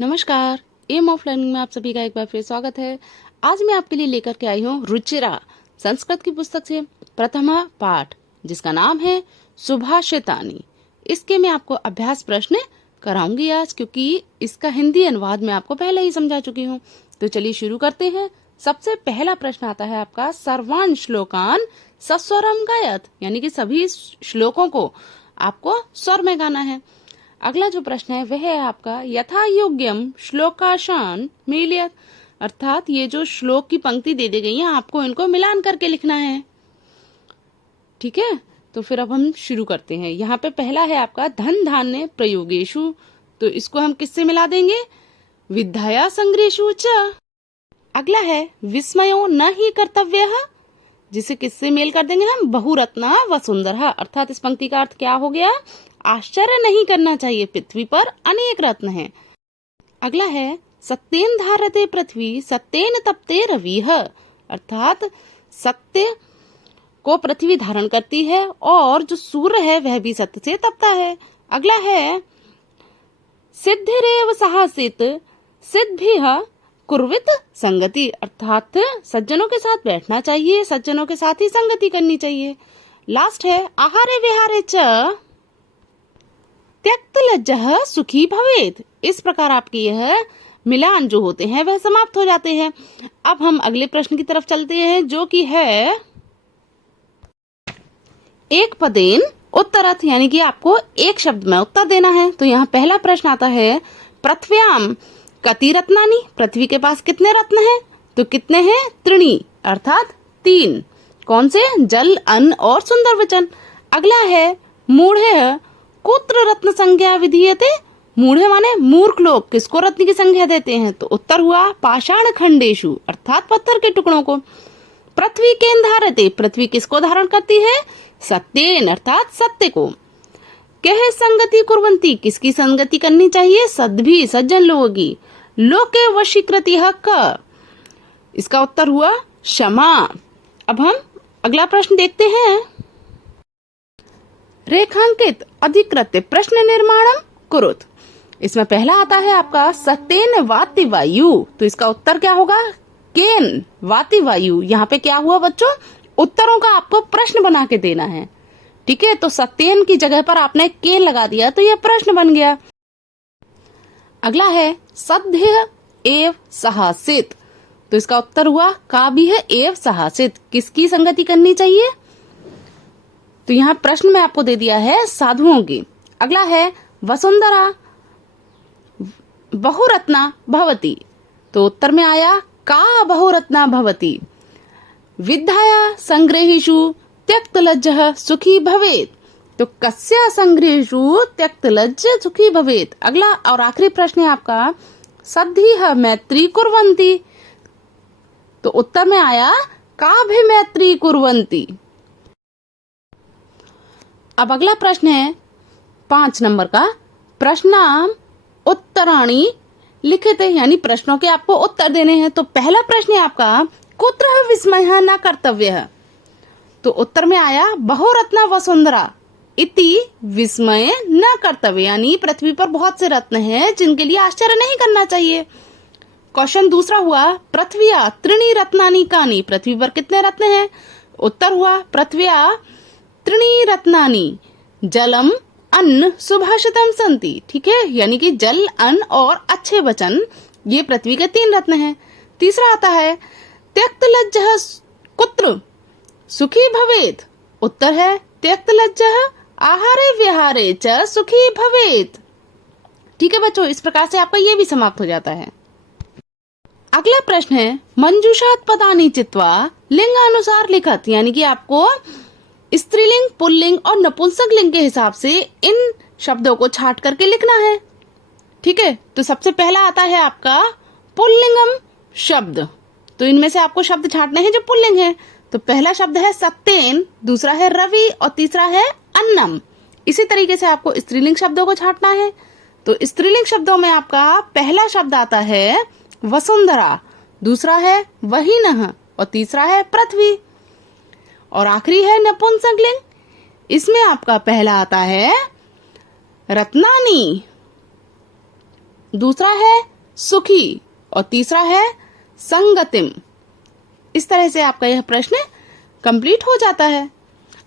नमस्कार, M of learning में आप सभी का एक बार फिर स्वागत है। आज मैं आपके लिए लेकर के आई हूँ रुचिरा संस्कृत की पुस्तक से प्रथमा पाठ, जिसका नाम है सुभाषितानी। इसके मैं आपको अभ्यास प्रश्न कराऊंगी आज, क्योंकि इसका हिंदी अनुवाद मैं आपको पहले ही समझा चुकी हूँ। तो चलिए शुरू करते हैं। सबसे पहला प्रश्न आता है आपका, सर्वान श्लोकान सस्वरम गायत, यानी कि सभी श्लोकों को आपको स्वर में गाना है। अगला जो प्रश्न है वह है आपका, यथा योग्यम श्लोकाशान मिलियत, अर्थात ये जो श्लोक की पंक्ति दे दी गई है आपको इनको मिलान करके लिखना है। ठीक है, तो फिर अब हम शुरू करते हैं। यहाँ पे पहला है आपका, धन धान्य प्रयोगेशु, तो इसको हम किससे मिला देंगे? विद्या संग्रहेषु च। अगला है विस्मयो न ही कर्तव्यः, जिसे किससे मेल कर देंगे हम? बहुरत्ना वसुंधरा, अर्थात इस पंक्ति का अर्थ क्या हो गया? आश्चर्य नहीं करना चाहिए, पृथ्वी पर अनेक रत्न हैं। अगला है, सत्येन धारते पृथ्वी सत्येन तपते रविः, अर्थात सत्य को पृथ्वी धारण करती है और जो सूर्य है वह भी सत्य से तपता है। अगला है, सिद्धिरेव साहसित सिद्धिः कुर्वित संगति, अर्थात सज्जनों के साथ बैठना चाहिए, सज्जनों के साथ ही संगति करनी चाहिए। लास्ट है, आहारे विहारे च त्यक्त लज्जः सुखी भवेत, इस प्रकार आपके यह मिलान जो होते हैं वह समाप्त हो जाते हैं। अब हम अगले प्रश्न की तरफ चलते हैं, जो कि है एक पदेन उत्तरथ, यानी कि आपको एक शब्द में उत्तर देना है। तो यहाँ पहला प्रश्न आता है, पृथ्व्याम कति रत्नानि, पृथ्वी के पास कितने रत्न हैं? तो कितने हैं? त्रीणि, अर्थात 3। कौन से? जल, अन्न और सुंदर वचन। अगला है, मूढ़े कुत्र रत्न संज्ञा विधीयते, मूढ़े माने मूर्ख लोग किसको रत्न की संज्ञा देते हैं? तो उत्तर हुआ पाषाण खंडेशु, अर्थात पत्थर के टुकड़ों को। पृथ्वी केन धारते, पृथ्वी किसको धारण करती है? सत्येन, अर्थात सत्य को। कह संगति कुर्वन्ति, किसकी संगति करनी चाहिए? सद्भि, सज्जन लोगों की। लोके वशीकृति क, इसका उत्तर हुआ क्षमा। अब हम अगला प्रश्न देखते हैं। रेखांकित अधिकृत्य प्रश्न निर्माणम कुरुत, इसमें पहला आता है आपका, सत्येन वाति वायु, तो इसका उत्तर क्या होगा? केन वाति वायु। यहाँ पे क्या हुआ बच्चों? उत्तरों का आपको प्रश्न बना के देना है। ठीक है, तो सत्येन की जगह पर आपने केन लगा दिया तो यह प्रश्न बन गया। अगला है, सद्य एव साहसित, तो इसका उत्तर हुआ काव्य एव साहसित, किसकी संगति करनी चाहिए? तो यहाँ प्रश्न में आपको दे दिया है साधुओं की। अगला है, वसुंधरा बहुरत्ना भवती, तो उत्तर में आया का बहुरत्ना भवती। विद्या संग्रहेषु त्यक्त लज्जः सुखी भवेत, तो कस्य संग्रहेषु त्यक्त लज्ज सुखी भवेत। अगला और आखिरी प्रश्न है आपका, सद्धिः मैत्री कुर्वन्ति, तो उत्तर में आया काभि मैत्री कुर्वन्ति। अब अगला प्रश्न है 5 नंबर का, प्रश्नाम उत्तराणि लिखित, यानी प्रश्नों के आपको उत्तर देने हैं। तो पहला प्रश्न है आपका, कुत्र विस्मयः न कर्तव्यः, तो उत्तर में आया बहुरत्ना वसुंधरा इति विस्मय न कर्तव्य, यानी पृथ्वी पर बहुत से रत्न हैं जिनके लिए आश्चर्य नहीं करना चाहिए। क्वेश्चन दूसरा हुआ, पृथ्व्या त्रीणि रत्नानि कानि, पृथ्वी पर कितने रत्न हैं? उत्तर हुआ पृथ्व्या त्रीणि रत्नानि जलम अन्न सुभाषितम संति, ठीक है, यानी कि जल, अन्न और अच्छे वचन ये पृथ्वी के 3 रत्न हैं। तीसरा आता है, त्यक्त लज्जः कुत्र सुखी भवेत, उत्तर है त्यक्त लज्जः आहारे विहारे च सुखी भवेत। ठीक है बच्चों, इस प्रकार से आपका ये भी समाप्त हो जाता है। अगला प्रश्न है, मंजूषात पदानि चित्वा लिंगानुसार लिखत, यानी कि आपको स्त्रीलिंग, पुल्लिंग और नपुंसक लिंग के हिसाब से इन शब्दों को छाट करके लिखना है। ठीक है, तो सबसे पहला आता है आपका पुल्लिंगम शब्द, तो इनमें से आपको शब्द छाटने हैं जो पुल्लिंग है। तो पहला शब्द है सत्येन, दूसरा है रवि और तीसरा है अन्नम। इसी तरीके से आपको स्त्रीलिंग शब्दों को छाटना है। तो स्त्रीलिंग शब्दों में आपका पहला शब्द आता है वसुंधरा, दूसरा है वहीनः और तीसरा है पृथ्वी और आखिरी है नपुंसक लिंग। इसमें आपका पहला आता है रत्नानी, दूसरा है सुखी और तीसरा है संगतिम। इस तरह से आपका यह प्रश्न कंप्लीट हो जाता है।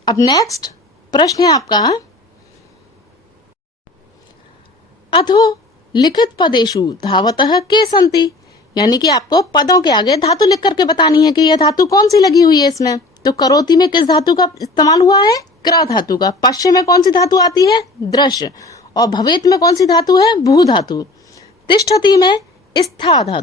अब नेक्स्ट प्रश्न है आपका अधो लिखित पदेषु धावतः के सन्ति, यानी कि आपको पदों के आगे धातु लिख करके बतानी है कि यह धातु कौन सी लगी हुई है इसमें। तो करोति में किस धातु का इस्तेमाल हुआ है? क्र धातु का। पश्य में कौन सी धातु आती है? दृश्य। और भवेत में कौन सी धातु है? भू धातु। तिष्ठति में स्था धातु।